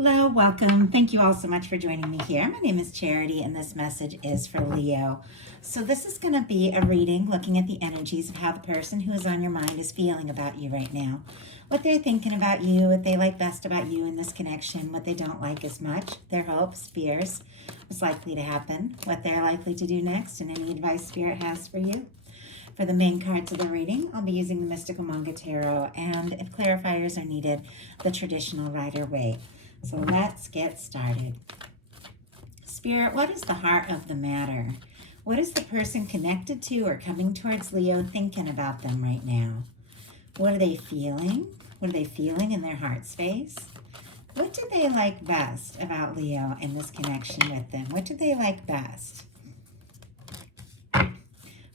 Hello, welcome. Thank you all so much for joining me here. My name is Charity, and this message is for Leo. So, this is going to be a reading looking at the energies of how the person who is on your mind is feeling about you right now, what they're thinking about you, what they like best about you in this connection, what they don't like as much, their hopes, fears, what's likely to happen, what they're likely to do next, and any advice Spirit has for you. For the main cards of the reading, I'll be using the Mystical Manga Tarot, and if clarifiers are needed, the traditional Rider-Waite. So let's get started. Spirit, what is the heart of the matter? What is the person connected to or coming towards Leo thinking about them right now? What are they feeling? What are they feeling in their heart space? What do they like best about Leo in this connection with them? What do they like best?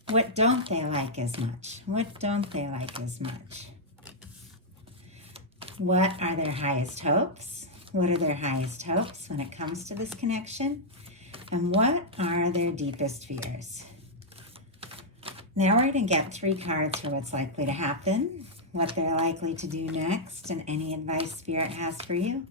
What don't they like as much? What don't they like as much? What are their highest hopes? What are their highest hopes when it comes to this connection? And what are their deepest fears? Now we're going to get 3 cards for what's likely to happen, what they're likely to do next, and any advice Spirit has for you.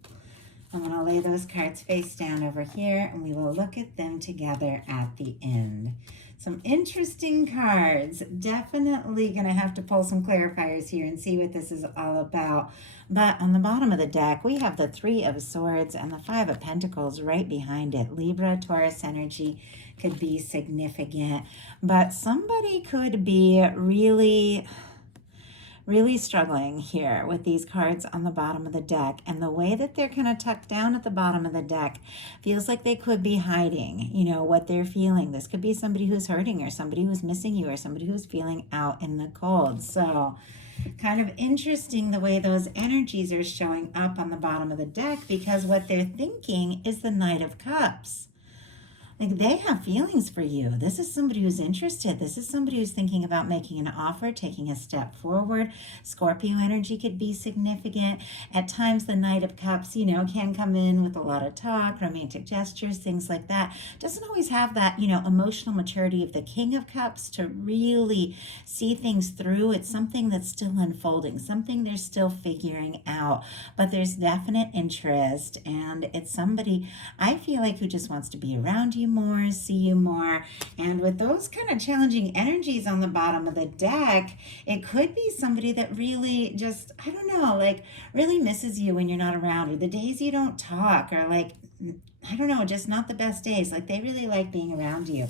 I'm going to lay those cards face down over here, and we will look at them together at the end. Some interesting cards. Definitely going to have to pull some clarifiers here and see what this is all about. But on the bottom of the deck, we have the 3 of Swords and the 5 of Pentacles right behind it. Libra, Taurus energy could be significant, but somebody could be really struggling here with these cards on the bottom of the deck, and the way that they're kind of tucked down at the bottom of the deck feels like they could be hiding, what they're feeling. This could be somebody who's hurting or somebody who's missing you or somebody who's feeling out in the cold. So kind of interesting the way those energies are showing up on the bottom of the deck, because what they're thinking is the Knight of Cups. Like, they have feelings for you. This is somebody who's interested. This is somebody who's thinking about making an offer, taking a step forward. Scorpio energy could be significant. At times, the Knight of Cups, can come in with a lot of talk, romantic gestures, things like that. Doesn't always have that, emotional maturity of the King of Cups to really see things through. It's something that's still unfolding, something they're still figuring out. But there's definite interest, and it's somebody, I feel like, who just wants to be around you more, see you more. And with those kind of challenging energies on the bottom of the deck, it could be somebody that really just, I don't know, like really misses you when you're not around, or the days you don't talk, or like, I don't know, just not the best days. Like, they really like being around you.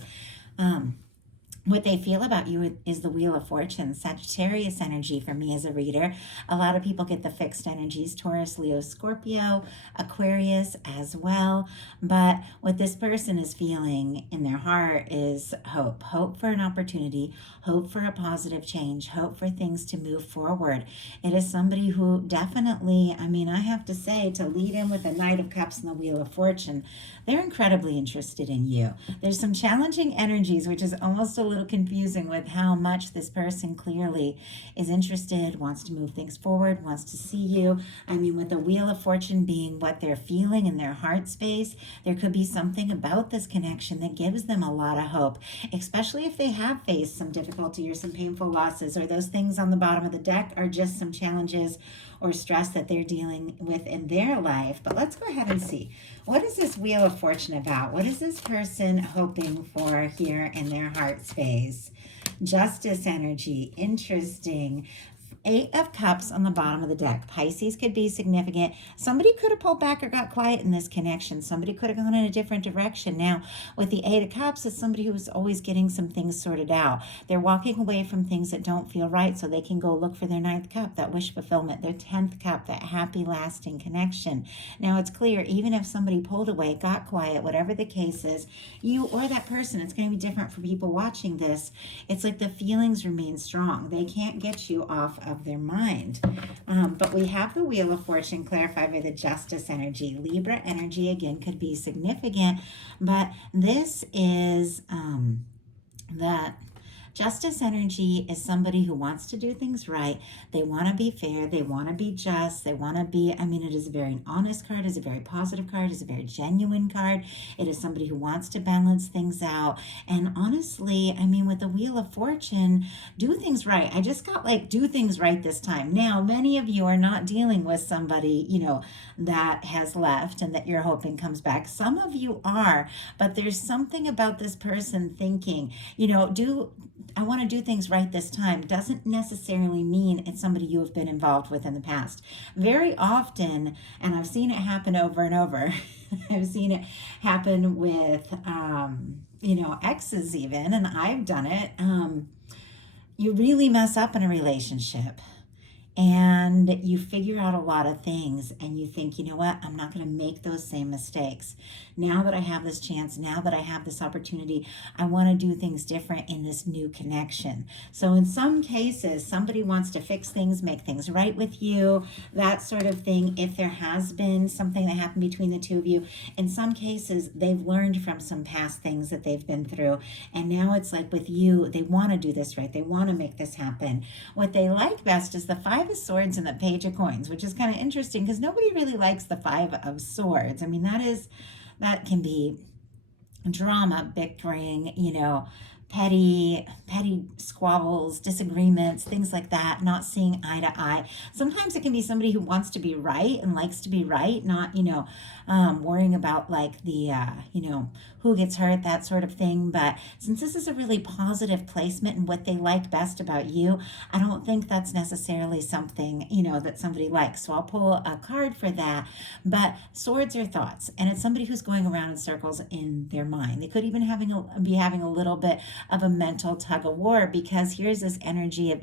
What they feel about you is the Wheel of Fortune, Sagittarius energy for me as a reader. A lot of people get the fixed energies, Taurus, Leo, Scorpio, Aquarius as well. But what this person is feeling in their heart is hope. Hope for an opportunity, hope for a positive change, hope for things to move forward. It is somebody who definitely, I have to say, to lead in with the Knight of Cups and the Wheel of Fortune, they're incredibly interested in you. There's some challenging energies, which is almost a little confusing with how much this person clearly is interested, wants to move things forward, wants to see you. With the Wheel of Fortune being what they're feeling in their heart space, there could be something about this connection that gives them a lot of hope, especially if they have faced some difficulty or some painful losses, or those things on the bottom of the deck are just some challenges or stress that they're dealing with in their life. But let's go ahead and see. What is this Wheel of Fortune about? What is this person hoping for here in their heart space? Justice energy, interesting. 8 of Cups on the bottom of the deck. Pisces could be significant. Somebody could have pulled back or got quiet in this connection. Somebody could have gone in a different direction. Now, with the 8 of Cups, it's somebody who's always getting some things sorted out. They're walking away from things that don't feel right so they can go look for their 9th cup, that wish fulfillment, their 10th cup, that happy, lasting connection. Now, it's clear, even if somebody pulled away, got quiet, whatever the case is, you or that person, it's going to be different for people watching this. It's like the feelings remain strong. They can't get you off of their mind. But we have the Wheel of Fortune clarified by the Justice energy. Libra energy, again, could be significant, but this is that Justice energy is somebody who wants to do things right. They want to be fair. They want to be just. They want to be, I mean, it is a very honest card. It's a very positive card. It's a very genuine card. It is somebody who wants to balance things out. And honestly, I mean, with the Wheel of Fortune, do things right. I just got like, do things right this time. Now, many of you are not dealing with somebody, that has left and that you're hoping comes back. Some of you are, but there's something about this person thinking, I want to do things right this time doesn't necessarily mean it's somebody you have been involved with in the past. Very often, and I've seen it happen over and over, I've seen it happen with, exes even, and I've done it. You really mess up in a relationship and you figure out a lot of things and you think, you know what, I'm not going to make those same mistakes. Now that I have this chance, now that I have this opportunity, I want to do things different in this new connection. So in some cases, somebody wants to fix things, make things right with you, that sort of thing. If there has been something that happened between the two of you, in some cases, they've learned from some past things that they've been through. And now it's like with you, they want to do this right. They want to make this happen. What they like best is the Five of Swords and the Page of Coins, which is kind of interesting because nobody really likes the Five of Swords. I mean, that can be drama, bickering, petty squabbles, disagreements, things like that, not seeing eye to eye. Sometimes it can be somebody who wants to be right and likes to be right, not, worrying about like the, who gets hurt, that sort of thing. But since this is a really positive placement and what they like best about you, I don't think that's necessarily something, that somebody likes. So I'll pull a card for that. But swords are thoughts, and it's somebody who's going around in circles in their mind. They could even be having a little bit of a mental tug of war, because here's this energy of,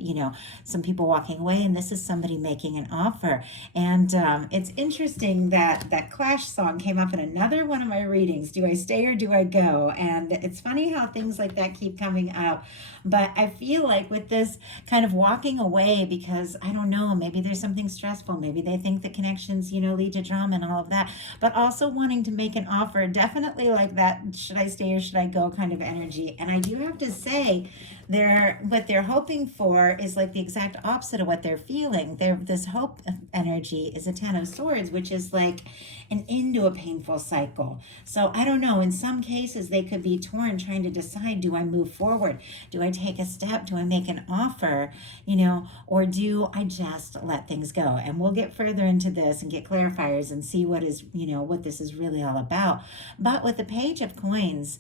some people walking away, and this is somebody making an offer. And it's interesting that that Clash song came up in another one of my readings. Do I stay or do I go? And it's funny how things like that keep coming out. But I feel like with this kind of walking away, because I don't know, maybe there's something stressful. Maybe they think the connections, lead to drama and all of that, but also wanting to make an offer, definitely like that, should I stay or should I go kind of energy. And I do have to say, what they're hoping for is like the exact opposite of what they're feeling. This hope energy is a Ten of Swords, which is like an end to a painful cycle. So I don't know, in some cases they could be torn trying to decide, do I move forward? Do I take a step? Do I make an offer? Or do I just let things go? And we'll get further into this and get clarifiers and see what this is really all about. But with the Page of Coins,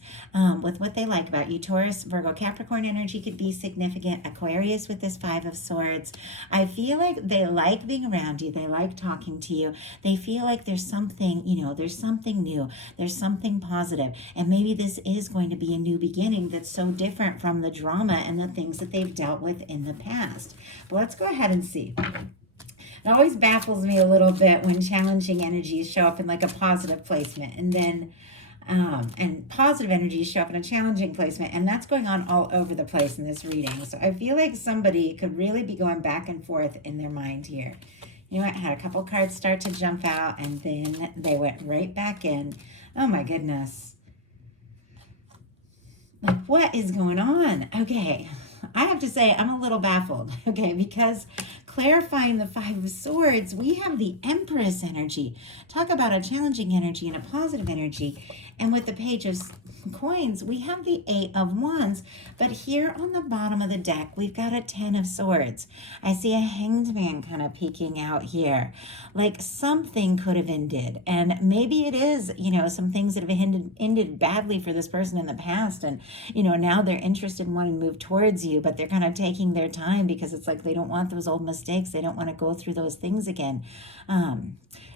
with what they like about you, Taurus, Virgo, Capricorn energy could be significant. Aquarius with this Five of Swords. I feel like they like being around you. They like talking to you. They feel like there's something, there's something new. There's something positive. And maybe this is going to be a new beginning that's so different from the drama and the things that they've dealt with in the past. But let's go ahead and see. It always baffles me a little bit when challenging energies show up in like a positive placement, and then and positive energies show up in a challenging placement, and that's going on all over the place in this reading. So I feel like somebody could really be going back and forth in their mind here. I had a couple cards start to jump out, and then they went right back in. Oh my goodness. Like, what is going on? Okay, I have to say I'm a little baffled, okay, because clarifying the Five of Swords, we have the Empress energy. Talk about a challenging energy and a positive energy. And with the Page of Coins, we have the Eight of Wands. But here on the bottom of the deck, we've got a Ten of Swords. I see a Hanged Man kind of peeking out here. Like something could have ended. And maybe it is, some things that have ended badly for this person in the past. And, now they're interested in wanting to move towards you, but they're kind of taking their time because it's like they don't want those old mistakes. They don't want to go through those things again.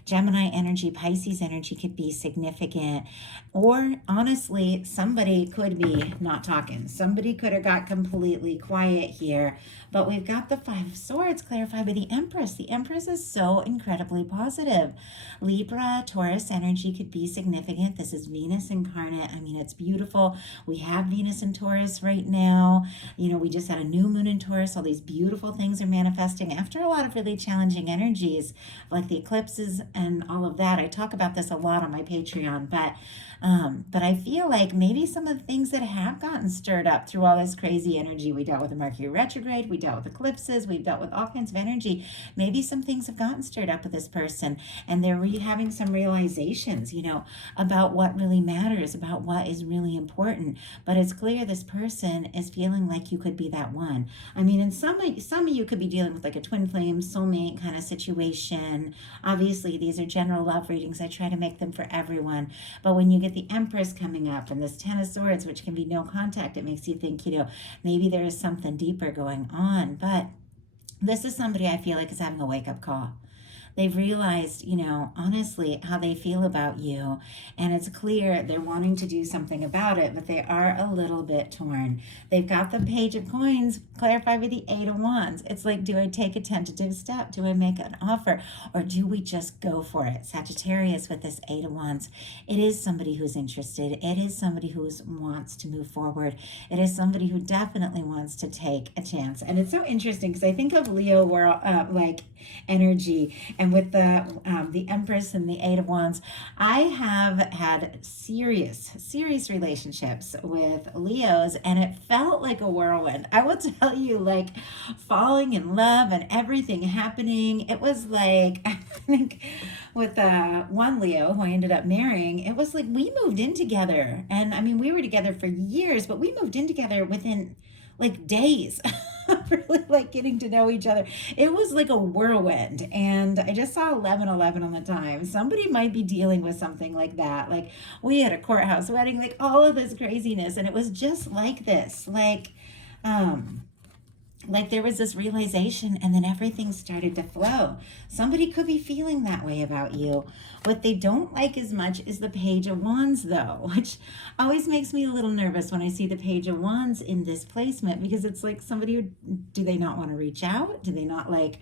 Gemini energy, Pisces energy could be significant. Or honestly, somebody could be not talking. Somebody could have got completely quiet here. But we've got the Five of Swords clarified by the Empress. The Empress is so incredibly positive. Libra, Taurus energy could be significant. This is Venus incarnate. I mean, it's beautiful. We have Venus in Taurus right now. We just had a new moon in Taurus. All these beautiful things are manifesting after a lot of really challenging energies, like the eclipses and all of that. I talk about this a lot on my Patreon, but I feel like maybe some of the things that have gotten stirred up through all this crazy energy, we dealt with the Mercury retrograde, we dealt with eclipses, we've dealt with all kinds of energy. Maybe some things have gotten stirred up with this person, and they're having some realizations, about what really matters, about what is really important. But it's clear this person is feeling like you could be that one. I mean, and some of you could be dealing with like a twin flame, soulmate kind of situation. Obviously, these are general love readings. I try to make them for everyone. But when you get the Empress coming up and this Ten of Swords, which can be no contact, it makes you think, maybe there is something deeper going on. But this is somebody I feel like is having a wake-up call. They've realized, honestly, how they feel about you. And it's clear they're wanting to do something about it, but they are a little bit torn. They've got the Page of Coins clarified with the Eight of Wands. It's like, do I take a tentative step? Do I make an offer? Or do we just go for it? Sagittarius with this Eight of Wands. It is somebody who's interested. It is somebody who wants to move forward. It is somebody who definitely wants to take a chance. And it's so interesting because I think of Leo world, energy. And with the Empress and the Eight of Wands, I have had serious relationships with Leos, and it felt like a whirlwind. I will tell you, like falling in love and everything happening. It was like, I think with one Leo who I ended up marrying, it was like we moved in together. And I mean, we were together for years, but we moved in together within like days. Really like getting to know each other. It was like a whirlwind, and I just saw 11:11 on the time. Somebody might be dealing with something like that. Like we had a courthouse wedding, like all of this craziness, and it was just like this, like there was this realization, and then everything started to flow. Somebody could be feeling that way about you. What they don't like as much is the Page of Wands, though, which always makes me a little nervous when I see the Page of Wands in this placement, because it's like somebody who, do they not want to reach out? Do they not like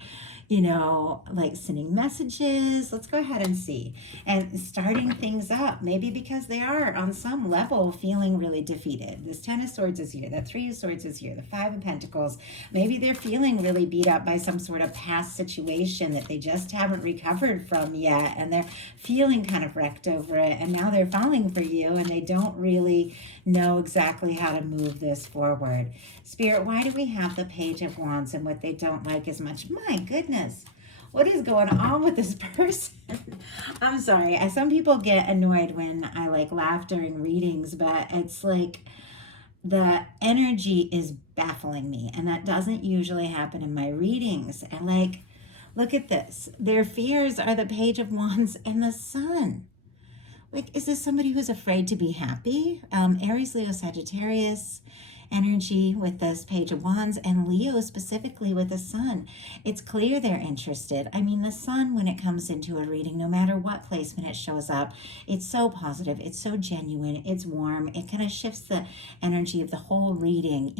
sending messages? Let's go ahead and see. And starting things up, maybe because they are on some level feeling really defeated. This Ten of Swords is here. That Three of Swords is here. The Five of Pentacles. Maybe they're feeling really beat up by some sort of past situation that they just haven't recovered from yet. And they're feeling kind of wrecked over it. And now they're falling for you, and they don't really know exactly how to move this forward. Spirit, why do we have the Page of Wands and what they don't like as much? My goodness, what is going on with this person? I'm sorry. Some people get annoyed when I laugh during readings, but it's like the energy is baffling me, and that doesn't usually happen in my readings. And look at this. Their fears are the Page of Wands and the Sun. Is this somebody who's afraid to be happy? Aries, Leo, Sagittarius energy with this Page of Wands, and Leo specifically with the Sun. It's clear they're interested. I mean, the Sun, when it comes into a reading, no matter what placement it shows up, it's so positive, it's so genuine, it's warm, it kind of shifts the energy of the whole reading,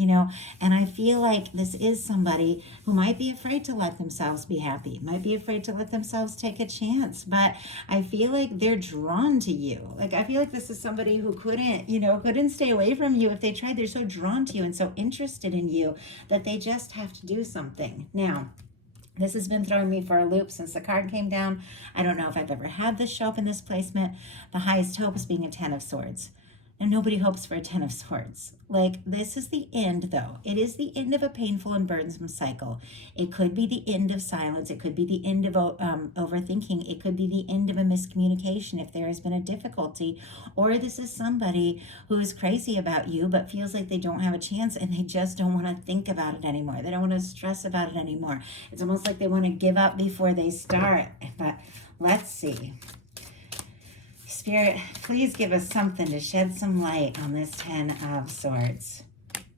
and I feel like this is somebody who might be afraid to let themselves be happy, might be afraid to let themselves take a chance, but I feel like they're drawn to you. I feel like this is somebody who couldn't stay away from you if they tried. They're so drawn to you and so interested in you that they just have to do something. Now, this has been throwing me for a loop since the card came down. I don't know if I've ever had this show up in this placement. The highest hope is being a Ten of Swords. And nobody hopes for a Ten of Swords. This is the end, though. It is the end of a painful and burdensome cycle. It could be the end of silence. It could be the end of overthinking. It could be the end of a miscommunication if there has been a difficulty. Or this is somebody who is crazy about you but feels like they don't have a chance, and they just don't want to think about it anymore. They don't want to stress about it anymore. It's almost like they want to give up before they start. But let's see. Spirit, please give us something to shed some light on this Ten of Swords.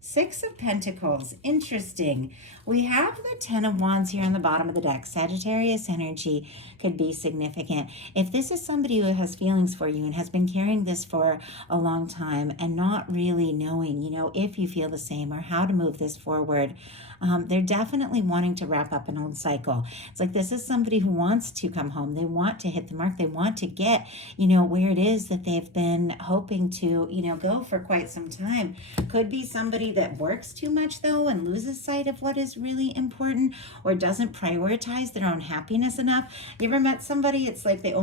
Six of Pentacles, interesting. We have the Ten of Wands here on the bottom of the deck. Sagittarius energy could be significant. If this is somebody who has feelings for you and has been carrying this for a long time and not really knowing, if you feel the same or how to move this forward, They're definitely wanting to wrap up an old cycle. It's like this is somebody who wants to come home. They want to hit the mark. They want to get, where it is that they've been hoping to, go for quite some time. Could be somebody that works too much though and loses sight of what is really important, or doesn't prioritize their own happiness enough. You ever met somebody? It's like they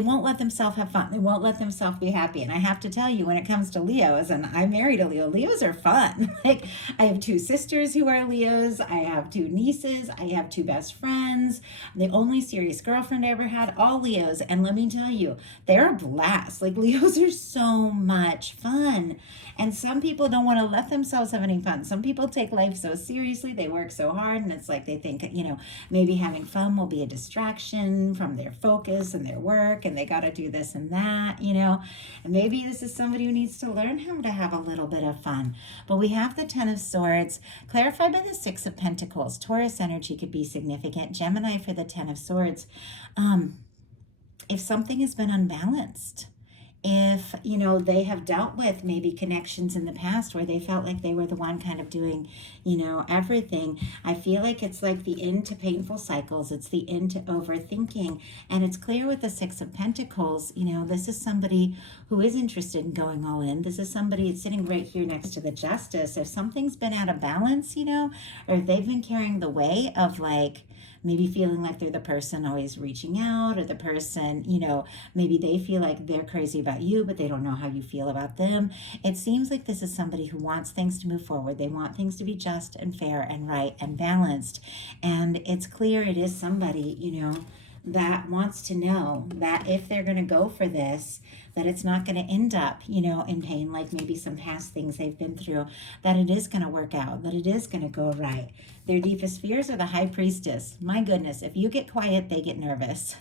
won't let themselves have fun. They won't let themselves be happy. And I have to tell you, when it comes to Leos, and I married a Leo, Leos are fun. Like, I have two sisters who are Leos. I have two nieces. I have two best friends. The only serious girlfriend I ever had, all Leos. And let me tell you, they're a blast. Like, Leos are so much fun. And some people don't want to let themselves have any fun. Some people take life so seriously. They work so hard. And it's like they think, maybe having fun will be a distraction from their focus and their work. And they got to do this and that, and maybe this is somebody who needs to learn how to have a little bit of fun. But we have the Ten of Swords clarified by the Six of Pentacles. Taurus energy could be significant. Gemini for the Ten of Swords. If something has been unbalanced, if they have dealt with maybe connections in the past where they felt like they were the one kind of doing everything, I feel like it's like the end to painful cycles. It's the end to overthinking. And it's clear with the Six of Pentacles, this is somebody who is interested in going all in. This is somebody that's sitting right here next to the Justice. If something's been out of balance, or if they've been carrying the weight of like maybe feeling like they're the person always reaching out, or the person, maybe they feel like they're crazy about you, but they don't know how you feel about them. It seems like this is somebody who wants things to move forward. They want things to be just and fair and right and balanced. And it's clear it is somebody, that wants to know that if they're going to go for this, that it's not going to end up, in pain, like maybe some past things they've been through, that it is going to work out, that it is going to go right. Their deepest fears are the High Priestess. My goodness, if you get quiet, they get nervous.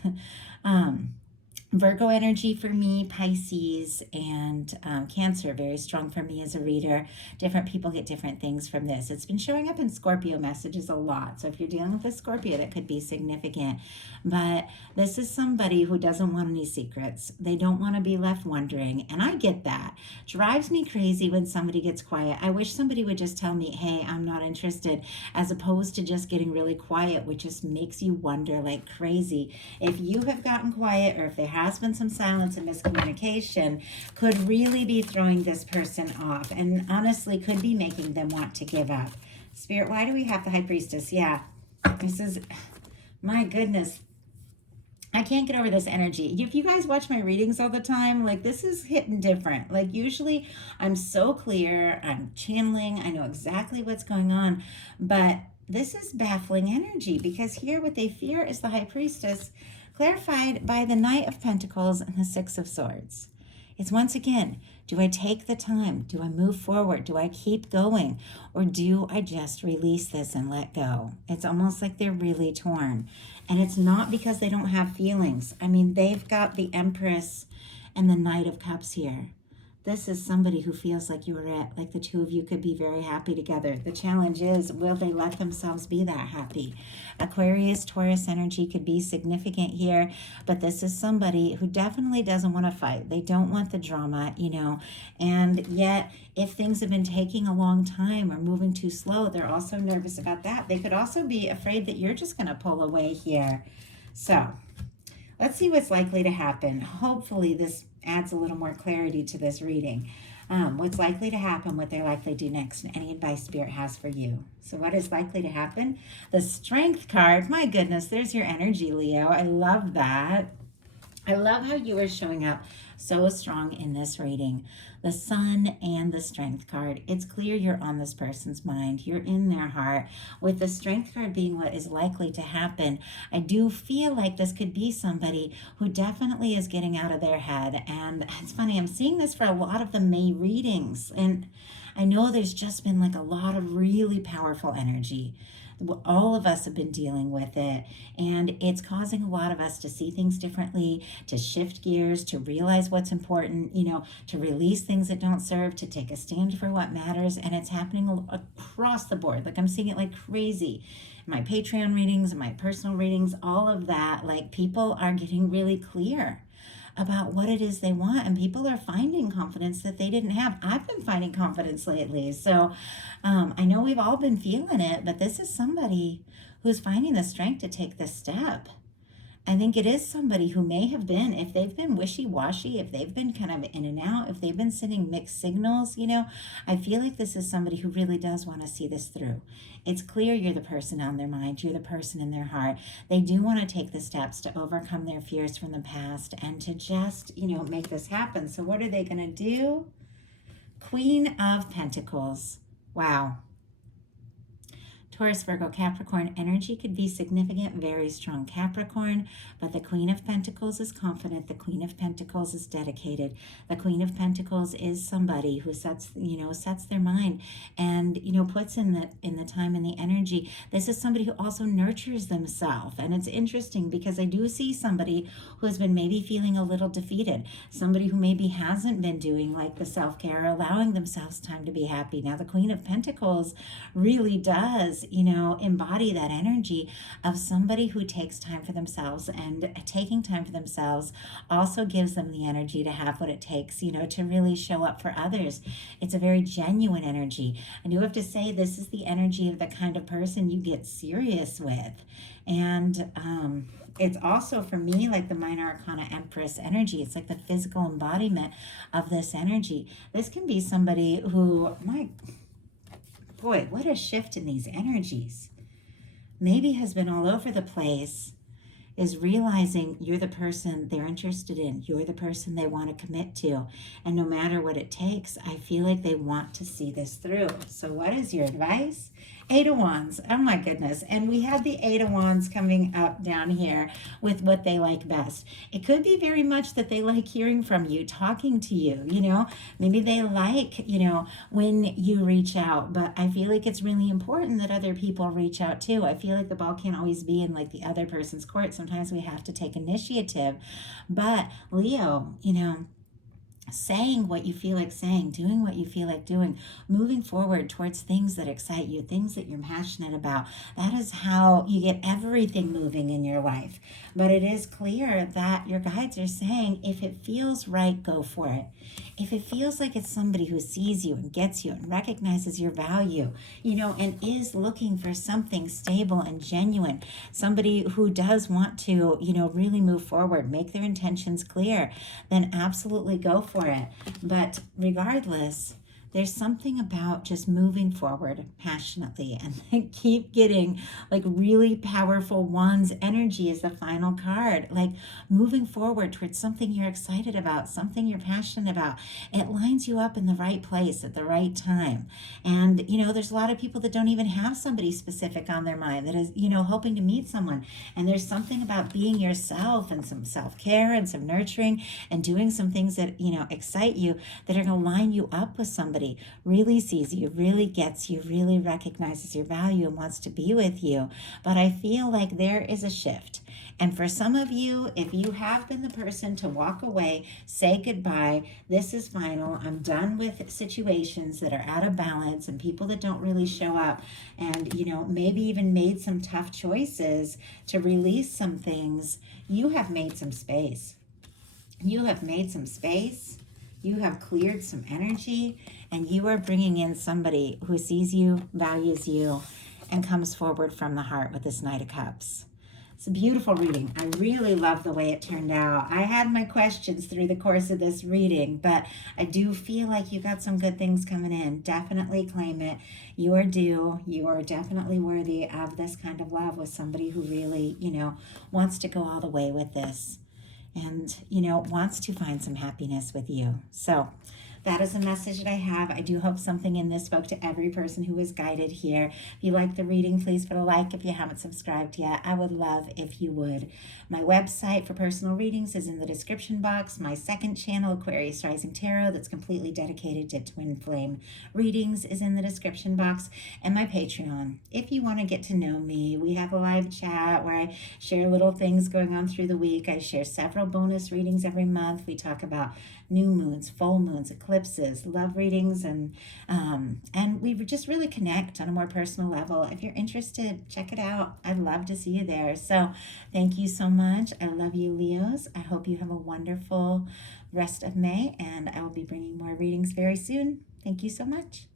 Virgo energy for me, Pisces, and Cancer, very strong for me as a reader. Different people get different things from this. It's been showing up in Scorpio messages a lot. So if you're dealing with a Scorpio, that could be significant. But this is somebody who doesn't want any secrets. They don't want to be left wondering. And I get that. Drives me crazy when somebody gets quiet. I wish somebody would just tell me, hey, I'm not interested, as opposed to just getting really quiet, which just makes you wonder like crazy. If you have gotten quiet, or if they have has been some silence and miscommunication, could really be throwing this person off, and honestly could be making them want to give up. Spirit, why do we have the High Priestess? Yeah, this is, my goodness, I can't get over this energy. If you guys watch my readings all the time, like this is hitting different. Like usually I'm so clear, I'm channeling, I know exactly what's going on, but this is baffling energy, because here what they fear is the High Priestess, clarified by the Knight of Pentacles and the Six of Swords. It's once again, do I take the time? Do I move forward? Do I keep going? Or do I just release this and let go? It's almost like they're really torn. And it's not because they don't have feelings. I mean, they've got the Empress and the Knight of Cups here. This is somebody who feels like you were at, like the two of you could be very happy together. The challenge is, will they let themselves be that happy? Aquarius, Taurus energy could be significant here, but this is somebody who definitely doesn't want to fight. They don't want the drama, and yet if things have been taking a long time or moving too slow, they're also nervous about that. They could also be afraid that you're just going to pull away here. So let's see what's likely to happen. Hopefully this adds a little more clarity to this reading. What's likely to happen, what they're likely to do next, and any advice Spirit has for you. So what is likely to happen? The Strength card. My goodness, there's your energy, Leo. I love that. I love how you are showing up so strong in this reading. The Sun and the Strength card. It's clear you're on this person's mind. You're in their heart. With the Strength card being what is likely to happen, I do feel like this could be somebody who definitely is getting out of their head. And it's funny, I'm seeing this for a lot of the May readings. And I know there's just been like a lot of really powerful energy. All of us have been dealing with it, and it's causing a lot of us to see things differently, to shift gears, to realize what's important, to release things that don't serve, to take a stand for what matters. And it's happening across the board. Like I'm seeing it like crazy. My Patreon readings and my personal readings, all of that, like people are getting really clear about what it is they want, and people are finding confidence that they didn't have. I've been finding confidence lately. So I know we've all been feeling it, but this is somebody who's finding the strength to take this step. I think it is somebody who may have been, if they've been wishy-washy, if they've been kind of in and out, if they've been sending mixed signals, I feel like this is somebody who really does want to see this through. It's clear you're the person on their mind, you're the person in their heart. They do want to take the steps to overcome their fears from the past and to just, make this happen. So what are they going to do? Queen of Pentacles. Wow. Taurus, Virgo, Capricorn energy could be significant, very strong Capricorn, but the Queen of Pentacles is confident. The Queen of Pentacles is dedicated. The Queen of Pentacles is somebody who sets their mind and, puts in the time and the energy. This is somebody who also nurtures themselves. And it's interesting because I do see somebody who has been maybe feeling a little defeated, somebody who maybe hasn't been doing like the self-care, allowing themselves time to be happy. Now, the Queen of Pentacles really does embody that energy of somebody who takes time for themselves, and taking time for themselves also gives them the energy to have what it takes, to really show up for others. It's a very genuine energy. I do have to say, this is the energy of the kind of person you get serious with. And it's also, for me, like the Minor Arcana Empress energy. It's like the physical embodiment of this energy. This can be somebody who, boy, what a shift in these energies. Maybe has been all over the place, is realizing you're the person they're interested in. You're the person they want to commit to. And no matter what it takes, I feel like they want to see this through. So what is your advice? Eight of Wands. Oh my goodness. And we have the Eight of Wands coming up down here with what they like best. It could be very much that they like hearing from you, talking to you, maybe they like, when you reach out, but I feel like it's really important that other people reach out too. I feel like the ball can't always be in like the other person's court. Sometimes we have to take initiative, but Leo, saying what you feel like saying, doing what you feel like doing, moving forward towards things that excite you, things that you're passionate about. That is how you get everything moving in your life. But it is clear that your guides are saying, if it feels right, go for it. If it feels like it's somebody who sees you and gets you and recognizes your value, and is looking for something stable and genuine, somebody who does want to, really move forward, make their intentions clear, then absolutely go for it. But regardless, there's something about just moving forward passionately and then keep getting like really powerful Wands energy as the final card, like moving forward towards something you're excited about, something you're passionate about. It lines you up in the right place at the right time. And, there's a lot of people that don't even have somebody specific on their mind that is, hoping to meet someone. And there's something about being yourself and some self-care and some nurturing and doing some things that, excite you, that are going to line you up with somebody really sees you, really gets you, really recognizes your value and wants to be with you. But I feel like there is a shift. And for some of you, if you have been the person to walk away, say goodbye, this is final, I'm done with situations that are out of balance and people that don't really show up, and maybe even made some tough choices to release some things, you have made some space. You have made some space. You have cleared some energy, and you are bringing in somebody who sees you, values you, and comes forward from the heart with this Knight of Cups. It's a beautiful reading. I really love the way it turned out. I had my questions through the course of this reading, but I do feel like you got some good things coming in. Definitely claim it. You are due. You are definitely worthy of this kind of love with somebody who really, wants to go all the way with this. And, wants to find some happiness with you. So that is a message that I have. I do hope something in this spoke to every person who was guided here. If you like the reading, please put a like. If you haven't subscribed yet, I would love if you would. My website for personal readings is in the description box. My second channel, Aquarius Rising Tarot, that's completely dedicated to twin flame readings, is in the description box. And my Patreon. If you want to get to know me, we have a live chat where I share little things going on through the week. I share several bonus readings every month. We talk about new moons, full moons, eclipses, eclipses, love readings, and we would just really connect on a more personal level. If you're interested, check it out. I'd love to see you there. So thank you so much. I love you, Leos. I hope you have a wonderful rest of May, and I will be bringing more readings very soon. Thank you so much.